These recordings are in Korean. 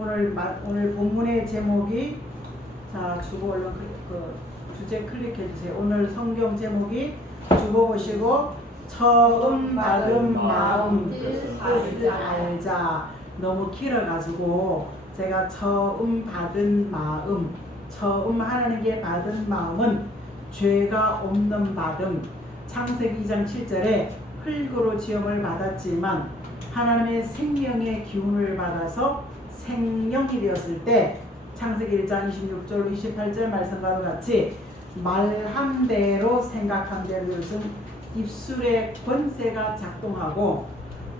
오늘 본문의 제목이, 자, 주보 얼른 주제 클릭해 주세요. 오늘 성경 제목이 주보 보시고 처음 받은 마음 뜻을 알자. 너무 길어가지고 제가 처음 받은 마음, 처음 하나님께 받은 마음은 죄가 없는 받음. 창세기 2장 7절에 흙으로 지음을 받았지만 하나님의 생명의 기운을 받아서 생명이 되었을 때, 창세기 1장 26절 28절 말씀과도 같이 말한 대로 생각한 대로 이것은 입술의 권세가 작동하고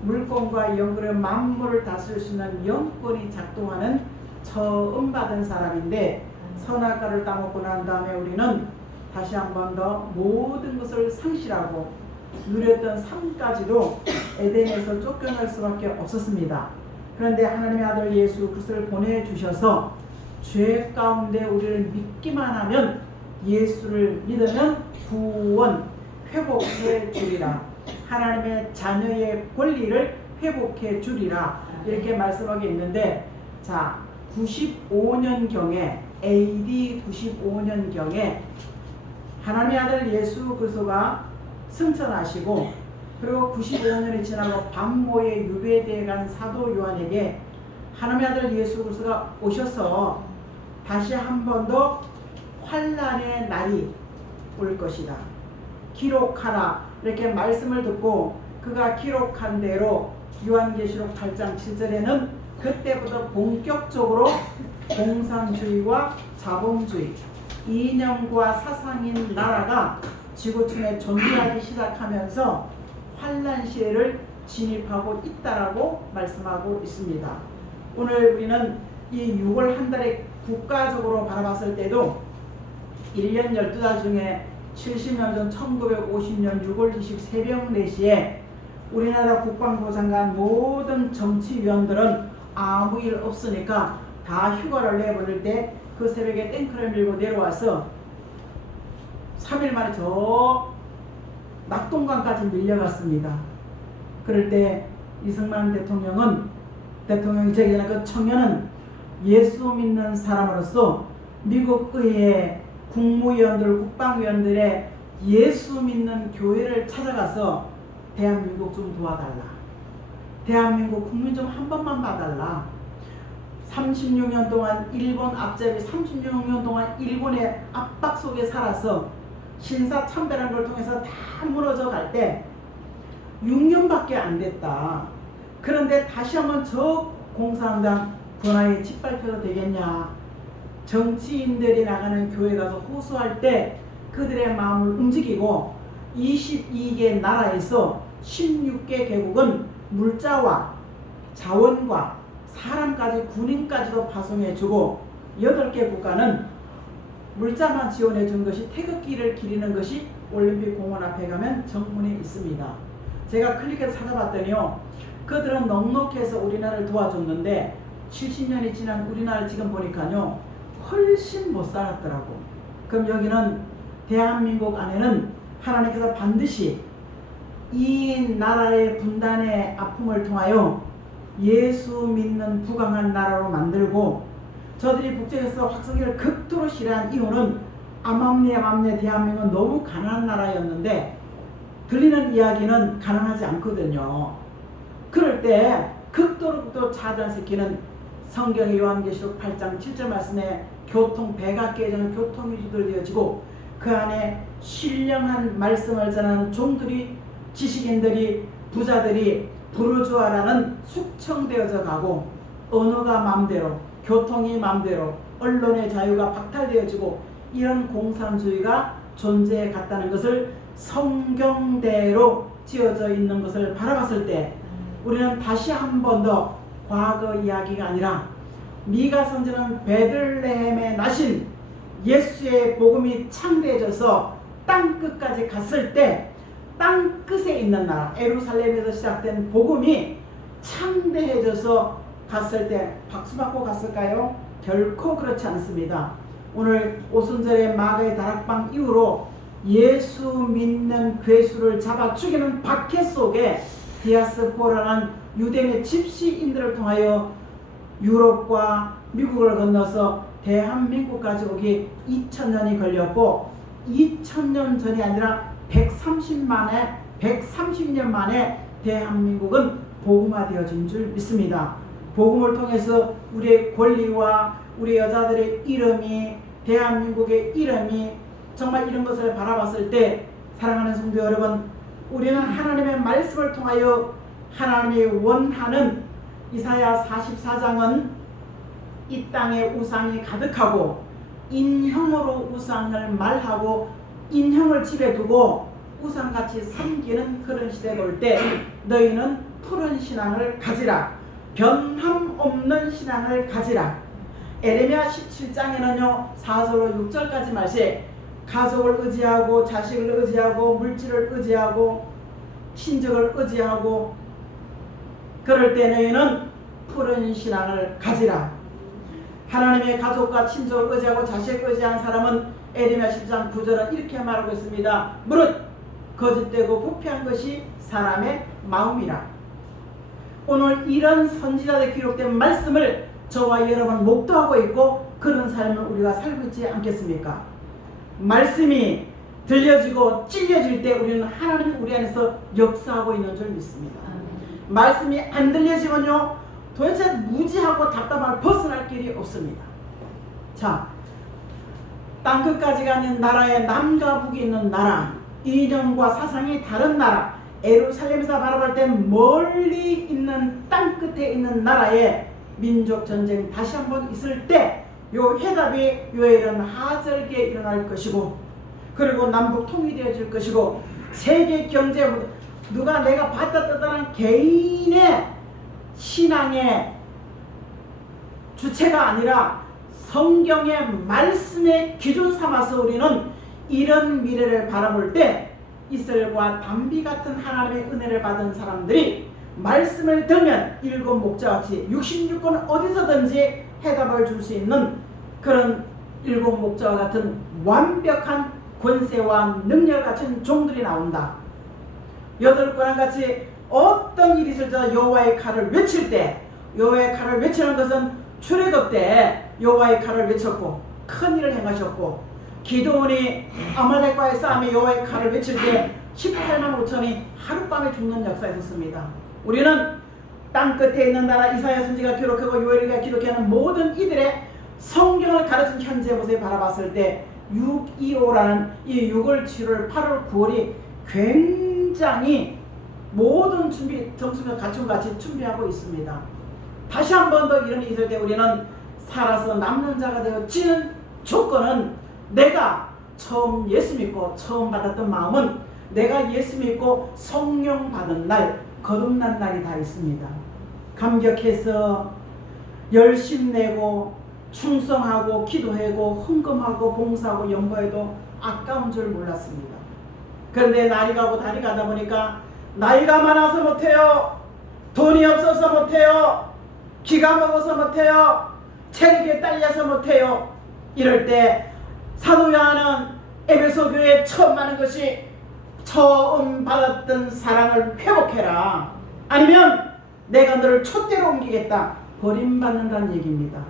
물권과 영으로 만물을 다스릴 수 있는 영권이 작동하는 처음 받은 사람인데, 선악과를 따먹고 난 다음에 우리는 다시 한 번 더 모든 것을 상실하고 누렸던 삶까지도 에덴에서 쫓겨날 수밖에 없었습니다. 그런데 하나님의 아들 예수 그리스도를 보내주셔서 죄 가운데 우리를 믿기만 하면, 예수를 믿으면 구원 회복해 주리라, 하나님의 자녀의 권리를 회복해 주리라, 이렇게 말씀하고 있는데, 자, 95년경에 AD 95년경에 하나님의 아들 예수 그리스도가 승천하시고, 그리고 95년이 지나고 반모의 유배되어 간 사도 요한에게 하나님의 아들 예수 그리스도가 오셔서 다시 한 번 더 환난의 날이 올 것이다, 기록하라, 이렇게 말씀을 듣고 그가 기록한 대로 요한계시록 8장 7절에는 그때부터 본격적으로 공산주의와 자본주의, 이념과 사상인 나라가 지구촌에 존재하기 시작하면서 환난 시대를 진입하고 있다라고 말씀하고 있습니다. 오늘 우리는 이 6월 한 달에 국가적으로 바라봤을 때도 1년 12달 중에 70년 전 1950년 6월 20 새벽 4시에 우리나라 국방부 장관 모든 정치위원들은 아무 일 없으니까 다 휴가를 내보낼 때 그 새벽에 탱크를 밀고 내려와서 3일 만에 저 낙동강까지 밀려갔습니다. 그럴 때 이승만 대통령이 저기 그 청년은 예수 믿는 사람으로서 미국 의회 국무위원들, 국방위원들의 예수 믿는 교회를 찾아가서 대한민국 좀 도와달라, 대한민국 국민 좀 한 번만 봐달라, 36년 동안 일본 앞잡이, 36년 동안 일본의 압박 속에 살아서 신사참배라는 걸 통해서 다 무너져 갈 때 6년밖에 안 됐다. 그런데 다시 한번 저 공산당 권하에 짓밟혀도 되겠냐. 정치인들이 나가는 교회 가서 호소할 때 그들의 마음을 움직이고 22개 나라에서 16개 개국은 물자와 자원과 사람까지, 군인까지도 파송해주고 8개 국가는 물자만 지원해 준 것이, 태극기를 기리는 것이 올림픽 공원 앞에 가면 정문에 있습니다. 제가 클릭해서 찾아봤더니요, 그들은 넉넉해서 우리나라를 도와줬는데 70년이 지난 우리나라 지금 보니까요 훨씬 못 살았더라고. 그럼 여기는 대한민국 안에는 하나님께서 반드시 이 나라의 분단의 아픔을 통하여 예수 믿는 부강한 나라로 만들고, 저들이 북쪽에서 확성기를 극도로 싫어한 이유는 암암리에 대한민국은 너무 가난한 나라였는데 들리는 이야기는 가난하지 않거든요. 그럴 때 극도로 차단시키는 성경의 요한계시록 8장 7절 말씀에 교통, 배가 깨지는 교통이 두들겨지고 그 안에 신령한 말씀을 전하는 종들이, 지식인들이, 부자들이 부르주아라는 숙청되어져 가고, 언어가 맘대로, 교통이 맘대로, 언론의 자유가 박탈되어지고 이런 공산주의가 존재해 갔다는 것을 성경대로 지어져 있는 것을 바라봤을 때 우리는 다시 한 번 더 과거 이야기가 아니라 미가 선지는 베들레헴에 나신 예수의 복음이 창대해져서 땅끝까지 갔을 때, 땅끝에 있는 나라 예루살렘에서 시작된 복음이 창대해져서 갔을 때 박수 받고 갔을까요? 결코 그렇지 않습니다. 오늘 오순절의 마가의 다락방 이후로 예수 믿는 괴수를 잡아 죽이는 박해 속에 디아스포라는 유대인의 집시인들을 통하여 유럽과 미국을 건너서 대한민국까지 오기 2000년이 걸렸고 2000년 전이 아니라 130년 만에 대한민국은 복음화되어진 줄 믿습니다. 복음을 통해서 우리의 권리와 우리 여자들의 이름이 대한민국의 이름이 정말 이런 것을 바라봤을 때 사랑하는 성도 여러분, 우리는 하나님의 말씀을 통하여 하나님이 원하는 이사야 44장은 이 땅에 우상이 가득하고 인형으로 우상을 말하고 인형을 집에 두고 우상같이 섬기는 그런 시대가 올 때 너희는 푸른 신앙을 가지라, 변함없는 신앙을 가지라. 에레미야 17장에는요 4절로 6절까지 말씀, 가족을 의지하고 자식을 의지하고 물질을 의지하고 친족을 의지하고 그럴 때 너희는 푸른 신앙을 가지라. 하나님의 가족과 친족을 의지하고 자식을 의지한 사람은 에레미야 10장 9절은 이렇게 말하고 있습니다. 무릇 거짓되고 부패한 것이 사람의 마음이라. 오늘 이런 선지자들에 기록된 말씀을 저와 여러분 목도하고 있고 그런 삶을 우리가 살고 있지 않겠습니까? 말씀이 들려지고 찔려질 때 우리는 하나님이 우리 안에서 역사하고 있는 줄 믿습니다. 말씀이 안 들려지면요 도대체 무지하고 답답하고 벗어날 길이 없습니다. 자, 땅끝까지 가는 나라에 남과 북이 있는 나라, 이념과 사상이 다른 나라, 예루살렘에서 바라볼 때 멀리 있는 땅끝에 있는 나라에 민족전쟁 다시 한번 있을 때 요 해답이 요엘은 하절기에 일어날 것이고 그리고 남북 통일되어질 것이고 세계 경제 누가 내가 받다 뜯다는 개인의 신앙의 주체가 아니라 성경의 말씀의 기준 삼아서 우리는 이런 미래를 바라볼 때 이슬과 담비 같은 하나님의 은혜를 받은 사람들이 말씀을 들면 일곱 목자같이 66권 어디서든지 해답을 줄 수 있는 그런 일곱 목자와 같은 완벽한 권세와 능력 같은 종들이 나온다. 여덟 권한같이 어떤 일이 있을 때 여호와의 칼을 외칠 때, 여호와의 칼을 외치는 것은 출애굽 때 여호와의 칼을 외쳤고 큰 일을 행하셨고, 기드온이 아말렉과의 싸움에 여호와의 칼을 외칠 때 18만 5천이 하룻밤에 죽는 역사가 있었습니다. 우리는 땅끝에 있는 나라 이사야 선지가 기록하고 요엘이가 기록하는 모든 이들의 성경을 가르친 현재 모습을 바라봤을 때 6.25라는 이 6월 7월 8월 9월이 굉장히 모든 준비 정수가 갖춘같이 준비하고 있습니다. 다시 한 번 더 이런 일이 있을 때 우리는 살아서 남는 자가 되어지는 조건은 내가 처음 예수 믿고 처음 받았던 마음은 내가 예수 믿고 성령 받은 날, 거듭난 날이 다 있습니다. 감격해서 열심 내고 충성하고 기도하고 헌금하고 봉사하고 연구해도 아까운 줄 몰랐습니다. 그런데 날이 가고 달이 가다 보니까 나이가 많아서 못해요, 돈이 없어서 못해요, 기가 먹어서 못해요, 체력에 딸려서 못해요. 이럴 때 사도 요한은 에베소 교회에 처음 하는 것이 처음 받았던 사랑을 회복해라, 아니면 내가 너를 촛대로 옮기겠다, 버림받는다는 얘기입니다.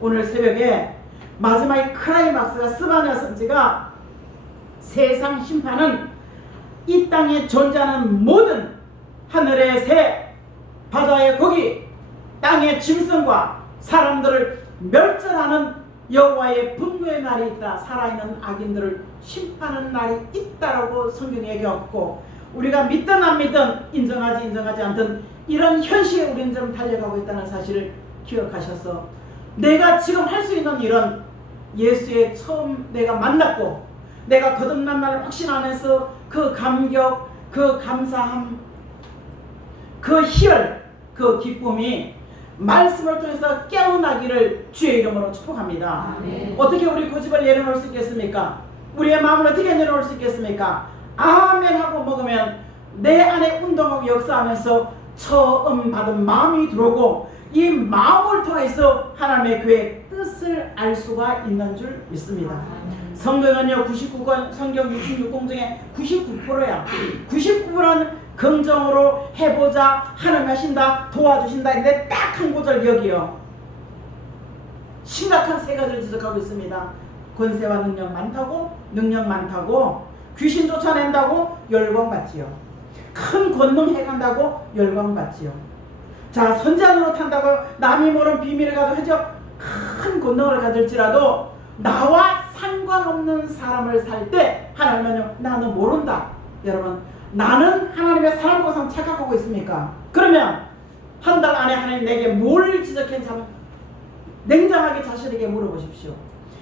오늘 새벽에 마지막에 크라이막스가 스바냐 선지가 세상 심판은 이 땅에 존재하는 모든 하늘의 새, 바다의 고기, 땅의 짐승과 사람들을 멸절하는 여호와의 분노의 날이 있다, 살아있는 악인들을 심판하는 날이 있다라고 성경에 얘기했고, 우리가 믿든 안 믿든 인정하지 않든 이런 현실에 우리는 좀 달려가고 있다는 사실을 기억하셔서 내가 지금 할 수 있는 일은 예수의 처음 내가 만났고 내가 거듭난 날을 확신하면서 그 감격, 그 감사함, 그 희열, 그 기쁨이 말씀을 통해서 깨어나기를 주의 이름으로 축복합니다. 아멘. 어떻게 우리 고집을 내려놓을 수 있겠습니까? 우리의 마음을 어떻게 내려놓을 수 있겠습니까? 아멘 하고 먹으면 내 안에 운동하고 역사하면서 처음 받은 마음이 들어오고 이 마음을 통해서 하나님의 교회의 뜻을 알 수가 있는 줄 믿습니다. 성경은요 99권 성경 66권 중에 99%야. 99%는 긍정으로 해보자, 하나님 하신다, 도와주신다. 근데 딱 한 구절 여기요. 심각한 세 가지를 지적하고 있습니다. 권세와 능력 많다고 귀신 쫓아낸다고 열광받지요. 큰 권능 해간다고 열광받지요. 자, 선지자 노릇한다고 남이 모르는 비밀을 가지고 해적 큰 권능을 가질지라도 나와 상관없는 사람을 살 때 하나님은요, 나는 모른다. 여러분, 나는 하나님의 사람이라고 착각하고 있습니까? 그러면 한 달 안에 하나님 내게 뭘 지적했는지 한번 냉정하게 자신에게 물어보십시오.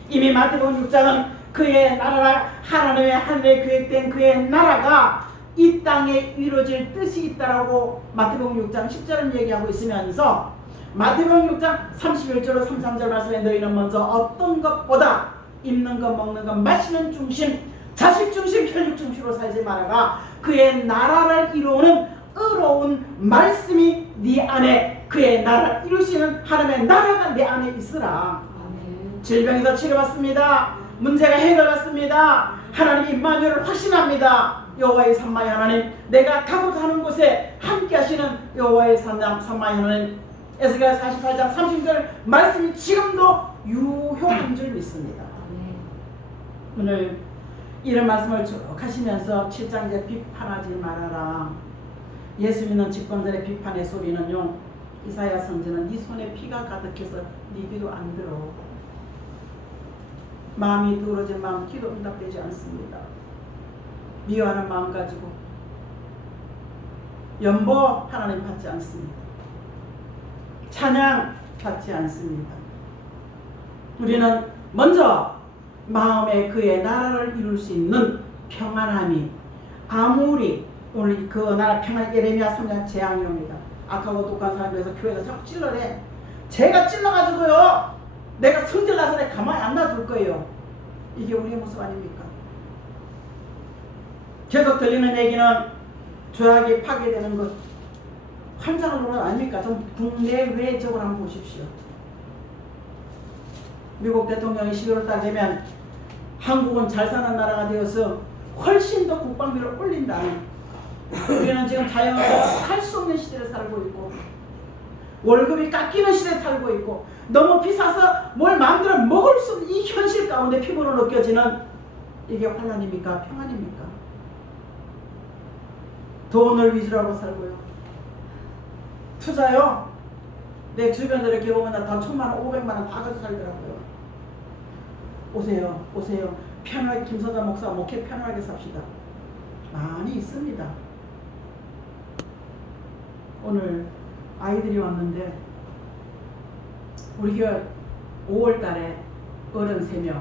이미 마태복음 6장은 그의 나라가 하나님의 하늘에 계획된 그의 나라가 이 땅에 이루어질 뜻이 있다라고 마태복음 6장 10절을 얘기하고 있으면서 마태복음 6장 31절로 33절 말씀에 너희는 먼저 어떤 것보다 입는 것, 먹는 것, 마시는 중심, 자식 중심, 혈육 중심으로 살지 말아가 그의 나라를 이루는 의로운 말씀이 네 안에, 그의 나라를 이룰 수 있는 하나님의 나라가 내 안에 있으라. 질병에서 치료받습니다. 문제가 해결받습니다. 하나님 임마누엘을 확신합니다. 여호와의 산마의 하나님, 내가 가고자 하는 곳에 함께 하시는 여호와의 산마의 하나님, 에스겔 48장 30절 말씀이 지금도 유효한 줄 믿습니다. 오늘 이런 말씀을 쭉 하시면서 7장 이제 비판하지 말아라. 예수 믿는 집권자의 비판의 소리는요, 이사야 선지는 네 손에 피가 가득해서 네 귀도 안 들어. 마음이 두어진 마음 기도 응답되지 않습니다. 미워하는 마음 가지고 연보 하나님 받지 않습니다. 찬양 받지 않습니다. 우리는 먼저 마음에 그의 나라를 이룰 수 있는 평안함이, 아무리 오늘 그 나라 평안, 예레미야 3장 재앙이 옵니다. 악하고 독한 사람들에서 교회에서 자꾸 찔러내. 제가 찔러가지고요, 내가 성질나서 내가 가만히 안 놔둘 거예요. 이게 우리의 모습 아닙니까? 계속 들리는 얘기는 조약이 파괴되는 것, 환장을 보는 아닙니까? 좀 국내외적으로 한번 보십시오. 미국 대통령이 11월달 되면 한국은 잘 사는 나라가 되어서 훨씬 더 국방비를 올린다는, 우리는 지금 자영업으로 살 수 없는 시대를 살고 있고 월급이 깎이는 시대에 살고 있고 너무 비싸서 뭘 마음대로 먹을 수 없는 이 현실 가운데 피부로 느껴지는, 이게 환난입니까? 평안입니까? 돈을 위주로 하고 살고요. 투자요. 내 주변에 이렇게 보면 다 1,000만원, 500만원 다 가지고 살더라고요. 오세요. 오세요. 편하게 김서자 목사 목회 편하게 삽시다. 많이 있습니다. 오늘 아이들이 왔는데 우리 교회 5월달에 어른 3명,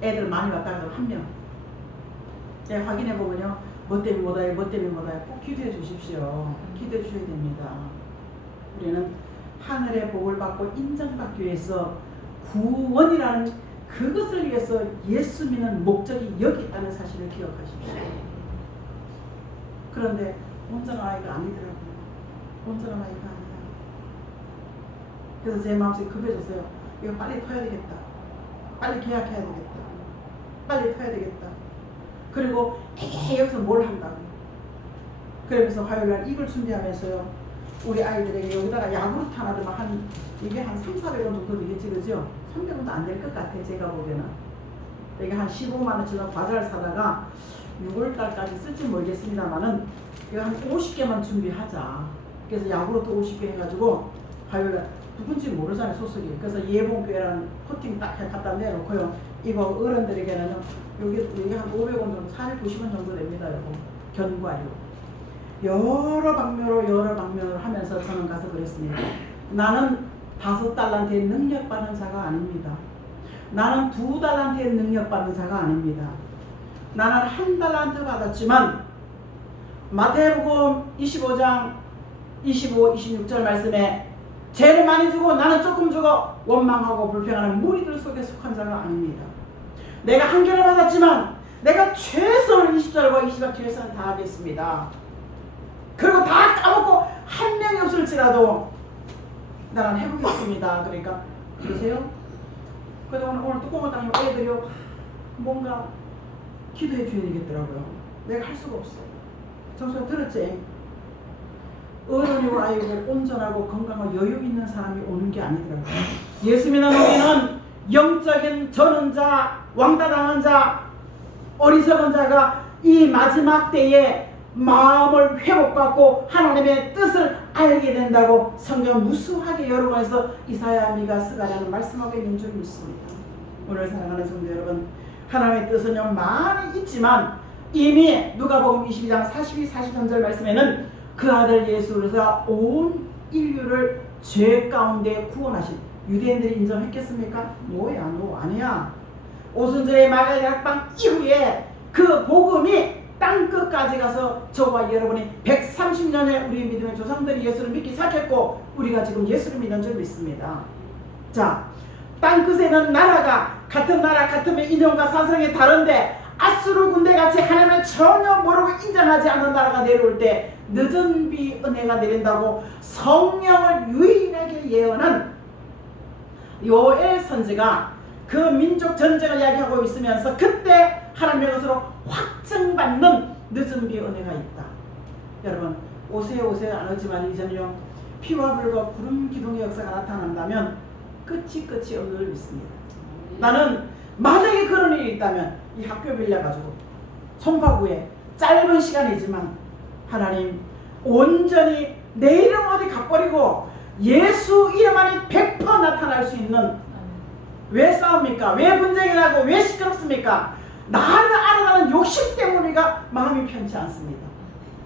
애들 많이 왔다 그래서 1명. 네, 확인해보면요, 뭐 때문에 못 와요, 뭐 때문에 못 와요. 꼭 기도해 주십시오. 기도해 주셔야 됩니다. 우리는 하늘의 복을 받고 인정받기 위해서 구원이라는 그것을 위해서 예수 믿는 목적이 여기 있다는 사실을 기억하십시오. 그런데 온전한 아이가 아니더라고요. 온전한 아이가 아니야. 그래서 제 마음속에 급해졌어요. 이거 빨리 터야 되겠다. 빨리 계약해야 되겠다. 빨리 터야 되겠다. 그리고 여기서 뭘 한다고. 그러면서 화요일날 이걸 준비하면서요, 우리 아이들에게 여기다가 야구르트 하나 들면 이게 한 3,400원 정도 되겠지, 그죠? 300원도 안 될 것 같아, 제가 보기에는. 이게 한 15만원치나 과자를 사다가 6월달까지 쓸지 모르겠습니다만은 이거 한 50개만 준비하자. 그래서 야구르트 50개 해가지고 화요일날 누군지 모르잖아요, 소속이. 그래서 예봉교회라는 코팅 딱 갖다 내놓고요, 이거 어른들에게는 여기 한 500원 정도, 490원 정도 됩니다, 여러분. 견과류. 여러 방면으로 하면서 저는 가서 그랬습니다. 나는 5달란트의 능력받는 자가 아닙니다. 나는 2달란트의 능력받는 자가 아닙니다. 나는 1달란트 받았지만 마태복음 25장 25, 26절 말씀에 죄를 많이 주고 나는 조금 주고 원망하고 불평하는 무리들 속에 속한 자가 아닙니다. 내가 1개를 받았지만 내가 최선을 20절과 20절 최선을 다하겠습니다. 그리고 다 까먹고 한 명이 없을지라도 나는 해보겠습니다. 그러니까 그러세요? 그래도 오늘 뚜껑을 닦으면 애들이 뭔가 기도해 줘야 되겠더라고요. 내가 할 수가 없어. 정수가 들었지? 어른이고 아이고 온전하고 건강하고 여유 있는 사람이 오는 게 아니더라고요. 예수 믿는 우리는 영적인 전원자, 왕따당한 자, 어리석은 자가 이 마지막 때에 마음을 회복받고 하나님의 뜻을 알게 된다고 성경 무수하게 여러 권에서 이사야, 미가, 스가랴는 말씀하고 있는 줄 믿습니다. 오늘 사랑하는 성도 여러분, 하나님의 뜻은요 많이 있지만 이미 누가복음 22장 42, 43절 말씀에는 그 아들 예수 그리스도가 온 인류를 죄 가운데 구원하신, 유대인들이 인정했겠습니까? 뭐야, 너 아니야. 오순절의 마가의 약방 이후에 그 복음이 땅끝까지 가서 저와 여러분이 130년의 우리 믿음의 조상들이 예수를 믿기 시작했고 우리가 지금 예수를 믿는 줄 믿습니다. 자, 땅끝에는 나라가 같은 나라 같은 인종과 사성이 다른데 아수르 군대같이 하나님을 전혀 모르고 인정하지 않는 나라가 내려올 때 늦은 비 은혜가 내린다고 성령을 유일하게 예언한 요엘 선지가 그 민족 전쟁을 이야기하고 있으면서 그때 하나님의 것으로 확증받는 늦은 비 은혜가 있다. 여러분 오세요 안 하지만 이제는요 피와 불과 구름 기둥의 역사가 나타난다면 끝이 없는 줄 믿습니다. 나는 만약에 그런 일이 있다면 이 학교 빌려가지고 송파구에 짧은 시간이지만 하나님 온전히 내 이름 어디 가버리고 예수 이름 안에 100% 나타날 수 있는, 왜 싸웁니까? 왜 분쟁이 나고 왜 시끄럽습니까? 나를 알아가는 욕심 때문이가 마음이 편치 않습니다.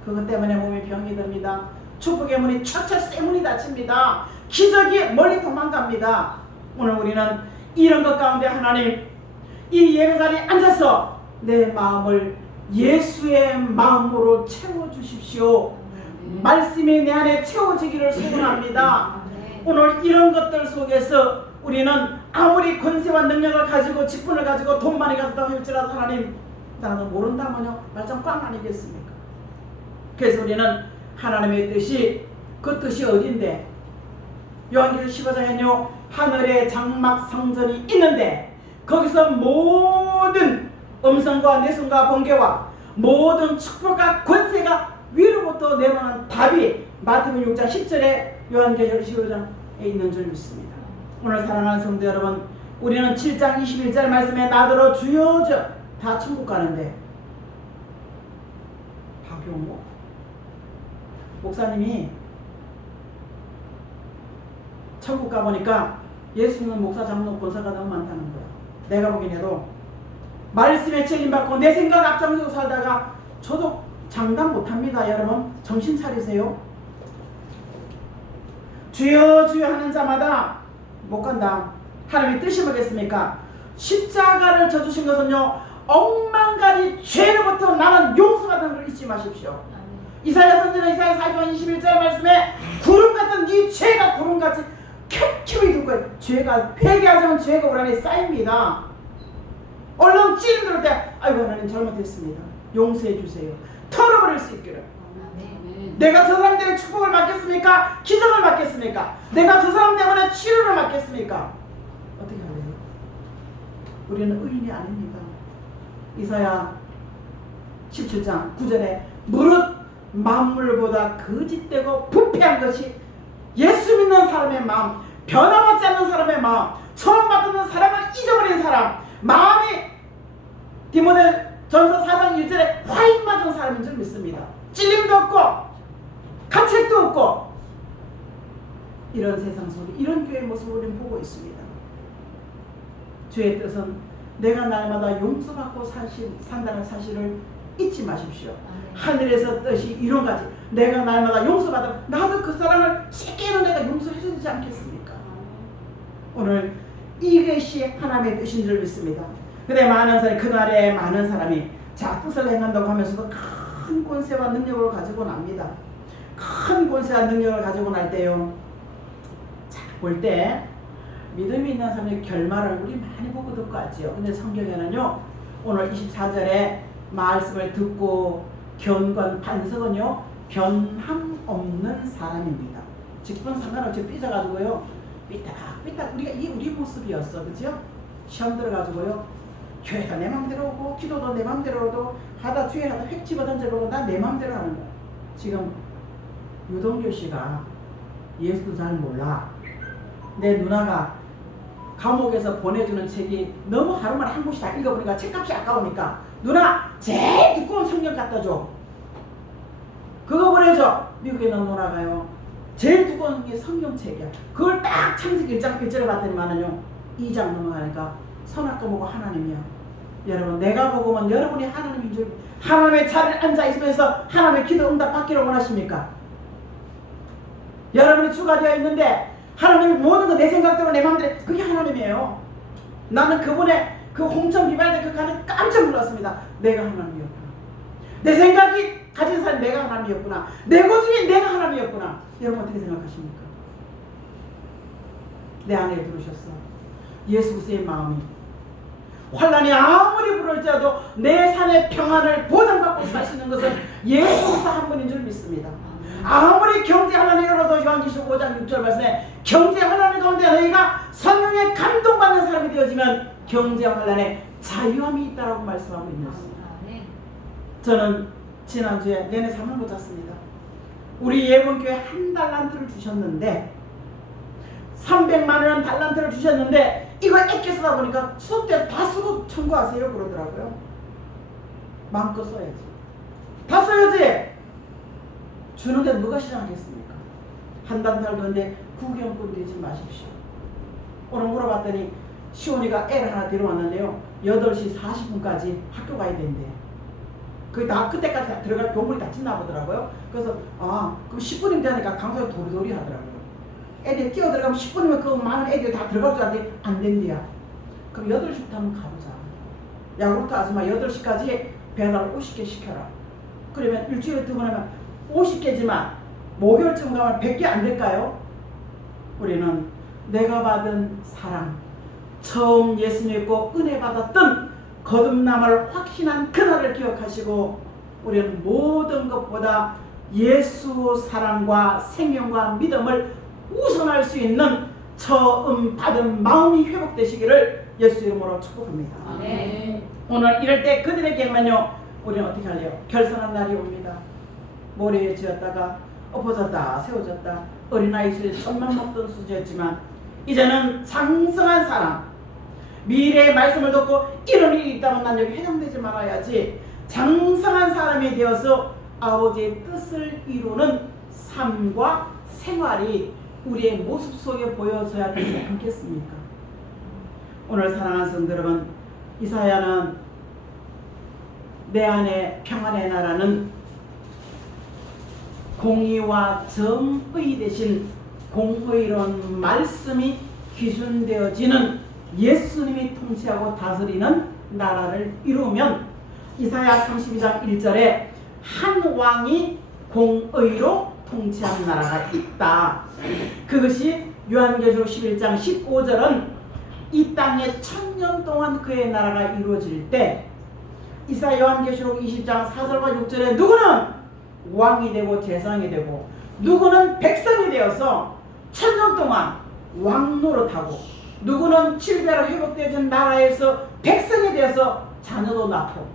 그것 때문에 몸에 병이 듭니다. 축복의 문이 촥촥 쇠문이 닫힙니다. 기적이 멀리 도망갑니다. 오늘 우리는 이런 것 가운데 하나님 이 예배자리에 앉아서 내 마음을 예수의 마음으로 채워주십시오. 말씀이 내 안에 채워지기를 소원합니다. 오늘 이런 것들 속에서 우리는 아무리 권세와 능력을 가지고 직분을 가지고 돈 많이 가졌다고 할지라도 하나님 나는 모른다면요 말짱 꽝 아니겠습니까? 그래서 우리는 하나님의 뜻이, 그 뜻이 어딘데? 요한계시록 15장에는요 하늘에 장막 성전이 있는데 거기서 모든 음성과 내성과 번개와 모든 축복과 권세가 위로부터 내려오는 답이 마태복음 6장 10절에 요한계시록 15장에 있는 줄 믿습니다. 오늘 사랑하는 성도 여러분, 우리는 7장 21절 말씀에 나더러 주여 다 천국 가는데 박용호 목사님이 천국 가보니까 예수 믿는 목사 장로 권사가 너무 많다는 거야. 내가 보기에도 말씀에 찔림받고 내 생각 앞장서고 살다가 저도 장담 못합니다. 여러분 정신 차리세요. 주여 주여 하는 자마다 못 간다. 하나님의 뜻이 뭐겠습니까? 십자가를 져주신 것은요 억만가지 죄로부터 나는 용서받은 걸 잊지 마십시오. 이사야 선지자 이사야 40장 21절 말씀에 구름같은 네 죄가 구름같이 켜켜이 들 거예요. 죄가 회개하자면 죄가 우리 안에 쌓입니다. 얼른 찌름 들을 때 아이고 하나님 잘못했습니다. 용서해 주세요. 털어버릴 수 있기를. 내가 저 사람 때문에 축복을 받겠습니까? 기적을 받겠습니까? 내가 저 사람 때문에 치료를 받겠습니까? 어떻게 하래요? 우리는 의인이 아닙니다. 이사야 17장 9절에 무릇 만물보다 거짓되고 부패한 것이 예수 믿는 사람의 마음, 변화받지 않는 사람의 마음, 처음 받는 사람을 잊어버린 사람, 마음이 디모데전서 4장 1절에 화인 맞은 사람인 줄 믿습니다. 찔림도 없고 가책도 없고 이런 세상 속에 이런 교회의 모습을 우리는 보고 있습니다. 주의 뜻은 내가 날마다 용서받고 산다는 사실을 잊지 마십시오. 하늘에서 뜻이 이론까지 내가 날마다 용서받아 나도 그 사람을 쉽게는 내가 용서해야 되지 않겠습니까? 오늘 이것이 하나님의 뜻인 줄 믿습니다. 근데 많은 사람이 그날에 많은 사람이 자 뜻을 행한다고 하면서도 큰 권세와 능력을 가지고 납니다. 큰 권세와 능력을 가지고 날 때요. 자, 볼 때 믿음이 있는 사람의 결말을 우리 많이 보고 듣고 왔지요. 근데 성경에는요. 오늘 24절에 말씀을 듣고 견관 반석은요. 변함 없는 사람입니다. 직분 상관없이 삐져가지고요. 삐딱 우리가 이 우리 모습이었어. 그죠? 시험 들어가지고요. 교회가 내 맘대로 오고 기도도 내 맘대로 오고 하다 뒤에 하다 획 집어 던져보고 난 내 맘대로 하는 거야. 지금 유동규 씨가 예수도 잘 몰라. 내 누나가 감옥에서 보내주는 책이 너무 하루만에 한 곳이 다 읽어보니까 책값이 아까우니까 누나 제일 두꺼운 성경 갖다 줘. 그거 보내줘. 미국에 있는 누나가요. 제일 두꺼운 게 성경책이야. 그걸 딱 창세기 1장 1절에 봤더니만은요 2장 넘어가니까 선악과 뭐고 하나님이야. 여러분 내가 보고만 여러분이 하나님인 줄 하나님의 자리에 앉아 있으면서 하나님의 기도 응답 받기를 원하십니까? 여러분이 주가 되어 있는데 하나님이 모든 거 내 생각대로 내 마음대로 그게 하나님이에요. 나는 그분의 그 홍천 비발대 그 가는 깜짝 놀랐습니다. 내가 하나님이었구나. 내 생각이 가진 사람이 내가 하나님이었구나. 내 고집이 내가 하나님이었구나. 여러분 어떻게 생각하십니까? 내 안에 들으셨어. 예수 그리스도의 마음이 환란이 아무리 불을지라도 내 삶의 평안을 보장받고 사시는 것은 예수 그리스도 한 분인 줄 믿습니다. 아무리 경제 환란이 일어나도 요한계시록 5장 6절 말씀에 경제 환란 가운데 너희가 성령에 감동받는 사람이 되어지면 경제 환란에 자유함이 있다고 말씀하고 있는 것입니다. 저는 지난주에 내내 잠을 못 잤습니다. 우리 예문교회 한 달란트를 주셨는데 300만 원 달란트를 주셨는데 이거 아껴 쓰다 보니까 수업 때 다 쓰고 청구하세요 그러더라고요. 마음껏 써야지. 다 써야지. 주는데 누가 시장하겠습니까? 한 달 줬는데 구경꾼 되지 마십시오. 오늘 물어봤더니 시온이가 애를 하나 데려왔는데요 8시 40분까지 학교 가야 된대. 그때까지 다 들어갈 교문이 닫힌다 보더라고요. 그래서 그럼 10분이면 되니까 강사가 도리도리 하더라고요. 애들이 뛰어 들어가면 10분이면 그 많은 애들이 다 들어갈 줄 알았는데 안 된대야. 그럼 8시부터 한번 가보자. 야구르트 아줌마 8시까지 배달 50개 시켜라. 그러면 일주일에 2번 하면 50개지만 목요일쯤 가면 100개 안 될까요? 우리는 내가 받은 사랑, 처음 예수 믿고 은혜 받았던 거듭남을 확신한 그날을 기억하시고 우리는 모든 것보다 예수 사랑과 생명과 믿음을 우선할 수 있는 처음 받은 마음이 회복되시기를 예수 이름으로 축복합니다. 아멘. 오늘 이럴 때 그들에게만요 우리는 어떻게 할래요? 결산한 날이 옵니다. 모래에 지었다가 엎어졌다 세워졌다 어린아이 수에 손만 먹던 수지였지만 이제는 장성한 사람, 미래의 말씀을 듣고 이런 일이 있다면 난 여기 해당되지 말아야지 장성한 사람이 되어서 아버지의 뜻을 이루는 삶과 생활이 우리의 모습 속에 보여져야 되지 않겠습니까? 오늘 사랑하는 성도 여러분, 이사야는 내 안에 평안의 나라는 공의와 정의 대신 공의로운 말씀이 기준되어지는 예수님이 통치하고 다스리는 나라를 이루면 이사야 32장 1절에 한 왕이 공의로 통치하는 나라가 있다. 그것이 요한계시록 11장 15절은 이 땅에 1000년 동안 그의 나라가 이루어질 때 이사야 요한계시록 20장 4절과 6절에 누구는 왕이 되고 제사장이 되고 누구는 백성이 되어서 1000년 동안 왕 노릇하고 누구는 7배로 회복되어진 나라에서 백성이 되어서 자녀도 낳고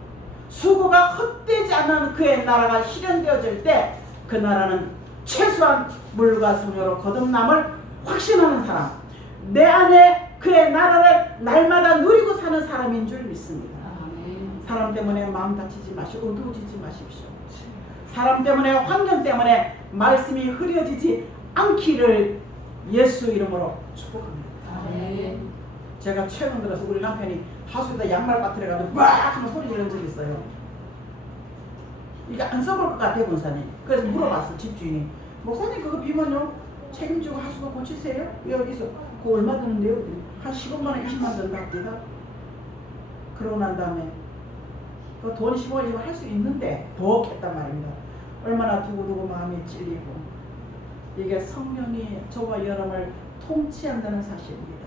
수고가 헛되지 않는 그의 나라가 실현되어질 때 그 나라는 최소한 물과 성녀로 거듭남을 확신하는 사람, 내 안에 그의 나라를 날마다 누리고 사는 사람인 줄 믿습니다. 사람 때문에 마음 다치지 마시고 어두워지지 마십시오. 사람 때문에 환경 때문에 말씀이 흐려지지 않기를 예수 이름으로 축복합니다. 제가 최근 들어서 우리 남편이 하수에다 양말 빠뜨려가지고 막 하면 소리 지르는 적이 있어요. 이게 안 써볼 것 같아요, 권사님. 그래서 물어봤어, 집주인이. 목사님 그거 비면요 책임지고 하수도 고치세요? 여기서 그거 얼마 드는데요? 한 15만 원, 20만 원 든다 합니다. 그러고 난 다음에 그 돈 15만 원이면 할 수 있는데 더 겠단 말입니다. 얼마나 두고두고 마음이 찔리고 이게 성령이 저와 여러분을 통치한다는 사실입니다.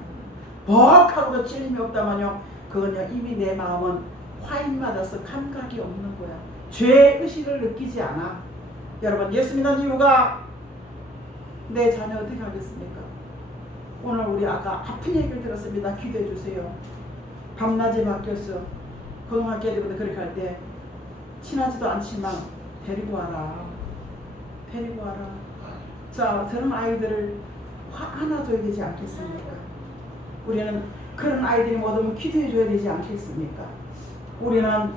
벅하고도 찔림이 없다만요 그건요 이미 내 마음은 화인 맞아서 감각이 없는 거야. 죄의식을 느끼지 않아. 여러분 예수 믿는 이유가 내 자녀 어떻게 하겠습니까? 오늘 우리 아까 아픈 얘기를 들었습니다. 기도해 주세요. 밤낮이 바뀌었어. 고등학교 때부터 그렇게 할 때 친하지도 않지만 데리고 와라. 데리고 와라. 자, 저런 아이들을 안아줘야 되지 않겠습니까? 우리는 그런 아이들이 못 오면 기도해 줘야 되지 않겠습니까? 우리는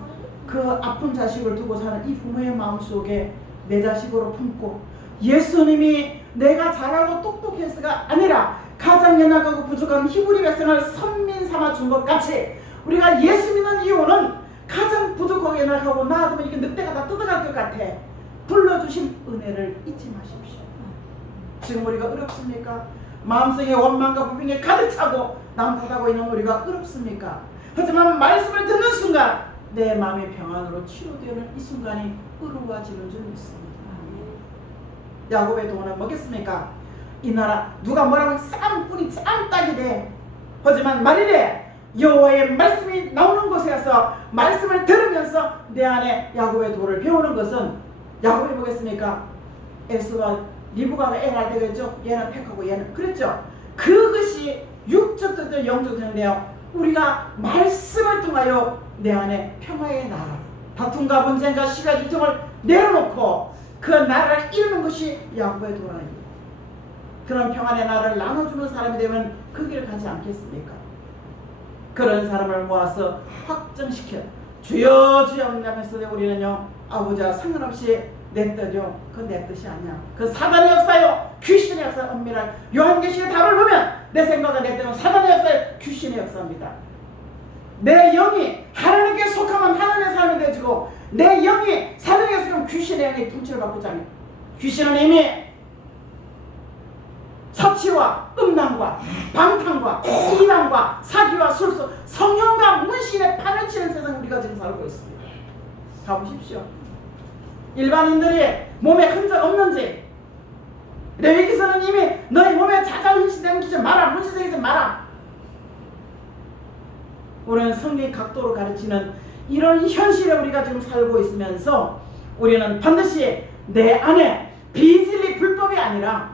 그 아픈 자식을 두고 사는 이 부모의 마음속에 내 자식으로 품고 예수님이 내가 잘하고 똑똑해서가 아니라 가장 연약하고 부족한 히브리 백성을 선민 삼아 준 것 같이 우리가 예수 믿는 이유는 가장 부족하고 연약하고 나아두면 이게 늑대가 다 뜯어갈 것 같아. 불러주신 은혜를 잊지 마십시오. 지금 우리가 어렵습니까? 마음속에 원망과 불평에 가득 차고 남탓하고 있는 우리가 어렵습니까? 하지만 말씀을 듣는 순간 내 마음의 평안으로 치료되는 이 순간이 의로워지는 줄 믿습니다. 야곱의 동원은 뭐겠습니까? 이 나라 누가 뭐라고 쌈뿐이 쌈딱이 돼. 하지만 말이래 여호와의 말씀이 나오는 곳에 가서 말씀을 들으면서 내 안에 야곱의 도를 배우는 것은 야곱이 뭐겠습니까? 에스와 리브가가 애를 되겠죠. 얘는 택하고 얘는 그랬죠. 그것이 육적 뜻도 영적 뜻인데요. 우리가 말씀을 통하여 내 안에 평화의 나라, 다툼과 분쟁과 시가 이통을 내려놓고 그 나라를 이루는 것이 야곱의 도라입니다. 그런 평안의 나라를 나눠주는 사람이 되면 그 길을 가지 않겠습니까? 그런 사람을 모아서 확정시켜 주여 주여 하면서 우리는요 아버지와 상관없이 내 뜻이요 그 내 뜻이 아니야. 그 사단의 역사요 귀신의 역사. 엄밀한 요한계시의 답을 보면 내 생각과 내 뜻은 사단의 역사요 귀신의 역사입니다. 내 영이 하나님께 속하면 하나님의 사람이 되어지고 내 영이 사단에게 속하면 귀신의 영이 통치를 받고자 합니다. 귀신은 이미 사치와 음란과 방탕과 이단과 사기와 술수 성형과 문신에 판을 치는 세상 우리가 지금 살고 있습니다. 가보십시오. 일반인들이 몸에 흔적 없는지 레위기서는 이미 너희 몸에 자자 문신 남기지 마라, 문신 새기지 마라. 우리는 성경의 각도로 가르치는 이런 현실에 우리가 지금 살고 있으면서 우리는 반드시 내 안에 비진리 불법이 아니라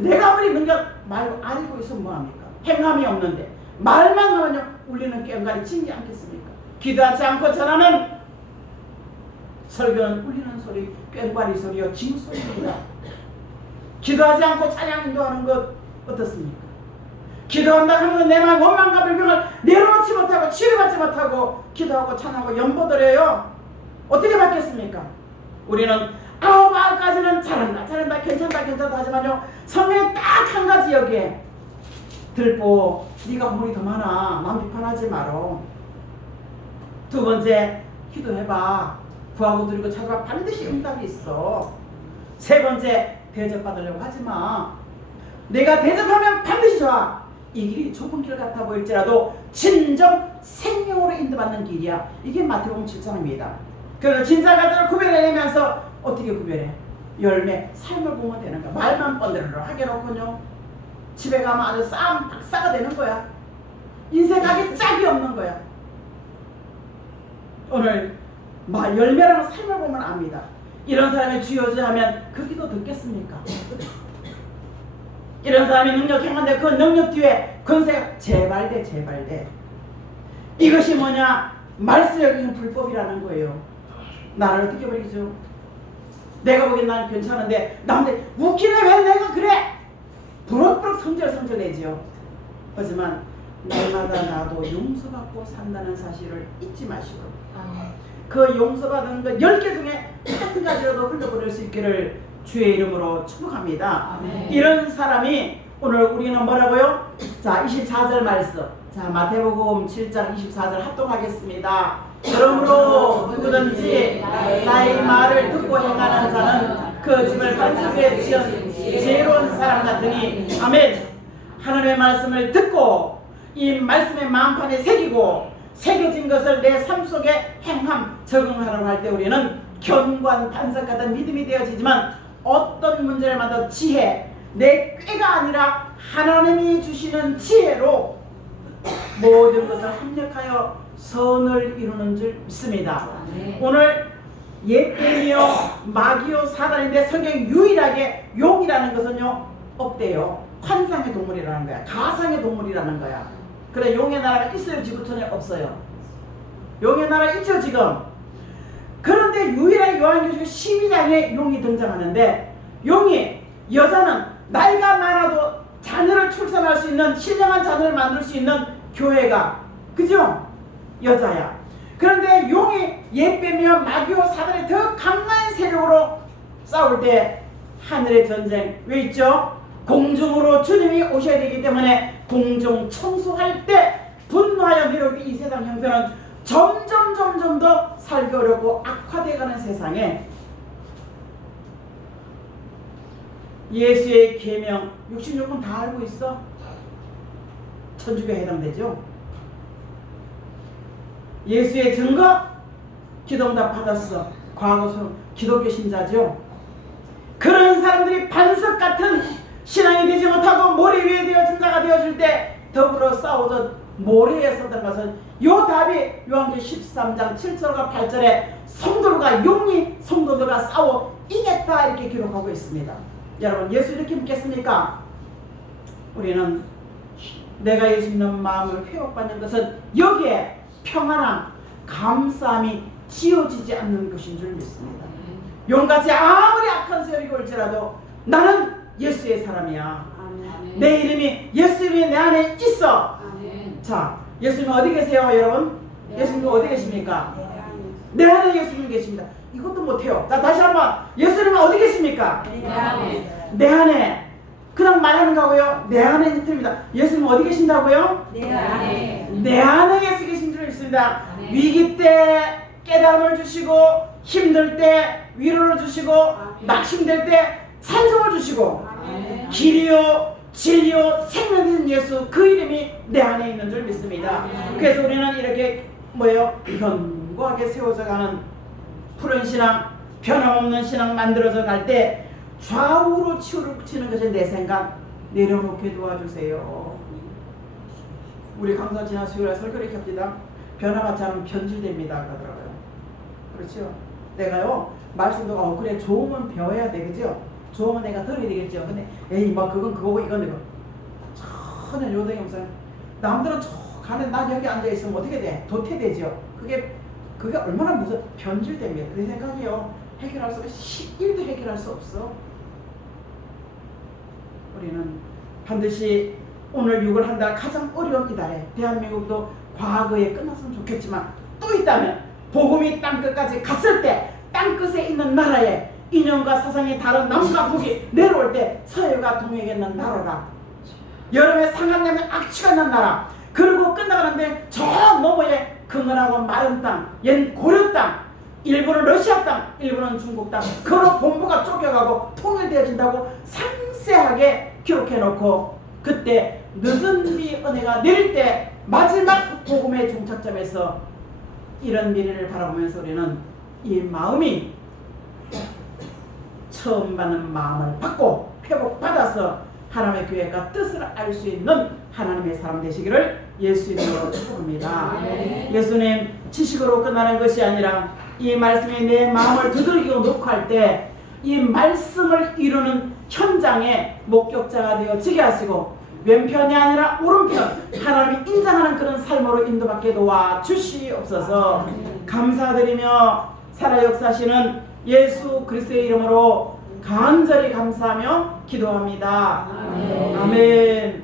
내가 아무리 능력 말고 알고 있으면 뭐합니까? 행함이 없는데 말만 하면요 울리는 꽹과리 치지 않겠습니까? 기도하지 않고 전하는 설교는 울리는 소리, 꽹과리 소리요 징소리입니다. 기도하지 않고 찬양 인도하는 것 어떻습니까? 기도한다 하면서 내 마음 원망과 불평을 내려놓지 못하고 치료받지 못하고 기도하고 찬양하고 연보드려요. 어떻게 받겠습니까? 우리는 아홉 마을까지는 잘한다 괜찮다 하지만요 성경에 딱 한 가지 여기에 들보 네가 허물이 더 많아 남 비판하지 마라. 두 번째 기도해봐 구하고 드리고 찾아봐 반드시 응답이 있어. 세 번째 대접받으려고 하지마. 내가 대접하면 반드시 좋아. 이 길이 좁은 길 같아 보일지라도 진정 생명으로 인도받는 길이야. 이게 마태복음 7장입니다. 그래서 진짜 가짜를 구별해내면서 어떻게 구별해? 열매, 삶을 보면 되는 거야. 말만 뻔데르르 하게 놓고요 집에 가면 아주 박사가 되는 거야. 인생각이 짝이 없는 거야. 오늘 열매라는 삶을 보면 압니다. 이런 사람이 주여주 하면 그 기도 듣겠습니까? 이런 사람이 능력 행한데 그 능력 뒤에 권세가 제발돼. 이것이 뭐냐? 말세적인 불법이라는 거예요. 나를 어떻게 버리죠? 내가 보기엔 나는 괜찮은데 남들 웃기네 왜 내가 그래? 부럭부럭 성질 내지요. 하지만 날마다 나도 용서받고 산다는 사실을 잊지 마시고 그 용서받은 그 10개 중에 한 가지라도 흘려버릴 수 있기를 주의 이름으로 축복합니다. 아멘. 이런 사람이 오늘 우리는 뭐라고요? 자 24절 말씀. 자 마태복음 7장 24절 합독하겠습니다. 그러므로 누구든지 나의 말을 듣고 행하는 자는 그 집을 반석에 지은 지혜로운 사람 같으니 아멘. 하나님의 말씀을 듣고 이 말씀의 마음판에 새기고 새겨진 것을 내 삶 속에 행함 적응하려고 할 때 우리는 견고한 반석 같은 믿음이 되어지지만 어떤 문제를 만든 지혜 내 꾀가 아니라 하나님이 주시는 지혜로 모든 것을 합력하여 선을 이루는 줄 믿습니다. 오늘 예뱀이요 마귀요 사단인데 성경 유일하게 용이라는 것은요 없대요. 환상의 동물이라는 거야. 가상의 동물이라는 거야. 그래 용의 나라가 있어요? 지구촌에 없어요. 용의 나라 있죠 지금. 그런데 유일하게 요한계시록 12장에 용이 등장하는데 용이 여자는 나이가 많아도 자녀를 출산할 수 있는, 신령한 자녀를 만들 수 있는 교회가, 그죠? 여자야. 그런데 용이 옛뱀이와 마귀와 사단의 더 강한 세력으로 싸울 때 하늘의 전쟁 왜 있죠? 공중으로 주님이 오셔야 되기 때문에 공중 청소할 때 분노하여 내려올 때 이 세상 형편은 점점 더 살기 어렵고 악화되어가는 세상에 예수의 계명 66은 다 알고 있어? 천주교에 해당되죠? 예수의 증거 기도응답 받았어. 과거 기독교 신자죠. 그런 사람들이 반석 같은 신앙이 되지 못하고 모래 위에 되어진 자가 되어질 때 더불어 싸우던 모래에 서던 것은 요 답이 요한계시록 13장 7절과 8절에 성도들과 용이 성도들과 싸워 이겼다 이렇게 기록하고 있습니다. 여러분 예수 이렇게 믿겠습니까? 우리는 내가 예수 믿는 마음을 회복받는 것은 여기에 평안함, 감사함이 지어지지 않는 것인 줄 믿습니다. 용같이 아무리 악한 세력이 올지라도 나는 예수의 사람이야. 아멘. 내 이름이 예수님이 내 안에 있어. 아멘. 자, 예수님 어디 계세요 여러분? 예수님 어디 계십니까? 내 안에 예수님 계십니다. 이것도 못해요. 자, 다시 한번 예수님은 어디 계십니까? 내 안에. 내 안에. 그냥 말하는 거고요. 내 안에 틀립니다. 예수님 어디 계신다고요? 내 안에. 내 안에 예수 계신 줄 믿습니다. 아멘. 위기 때 깨달음을 주시고 힘들 때 위로를 주시고 낙심될 때 산성을 주시고 아멘. 길이요 진리요 생명이신 예수 그 이름이 내 안에 있는 줄 믿습니다. 아멘. 그래서 우리는 이렇게 뭐예요? 견고하게 세워져 가는 푸른 신앙, 변함없는 신앙 만들어져 갈 때 좌우로 치우치는 것이 내 생각 내려놓게 도와주세요. 우리 강사 지난 수요일에 설교를 이렇게 합니다. 변화받지 않으면 변질됩니다 그러더라고요. 그렇죠? 내가요 말씀도 그래 좋으면 배워야 되겠죠. 좋으면 내가 들어야 되겠죠. 근데 에이 뭐 그건 그거고 이건 이거 전혀 요동이 없어요. 남들은 저 가네 난 여기 앉아있으면 어떻게 돼? 도태되죠. 그게 얼마나 무슨 변질됩니다. 내 생각이요 해결할 수가 1도 해결할 수 없어. 우리는 반드시 오늘 6월 한 달 가장 어려운 이달에 대한민국도 과거에 끝났으면 좋겠지만 또 있다면 복음이 땅끝까지 갔을 때 땅끝에 있는 나라에 이념과 사상이 다른 남과 북이 내려올 때 서해가 동해에 있는 나라가 여름에 상한 냄새 악취가 난 나라 그리고 끝나가는데 저 너머에 그늘하고 마른 땅, 옛 고려 땅 일부는 러시아 땅, 일부는 중국 땅 그로 본부가 쫓겨가고 통일되어진다고 상세하게 기록해놓고 그때 늦은 비 은혜가 내릴 때 마지막 복음의 종착점에서 이런 미래를 바라보면서 우리는 이 마음이 처음 받는 마음을 받고 회복받아서 하나님의 계획과 뜻을 알 수 있는 하나님의 사람 되시기를 예수 이름으로 축복합니다. 예수님 지식으로 끝나는 것이 아니라 이 말씀이 내 마음을 두들기고 녹화할 때 이 말씀을 이루는 현장에 목격자가 되어지게 하시고 왼편이 아니라 오른편 하나님이 인정하는 그런 삶으로 인도받게 도와주시옵소서. 감사드리며 살아 역사하시는 예수 그리스도의 이름으로 간절히 감사하며 기도합니다. 아멘.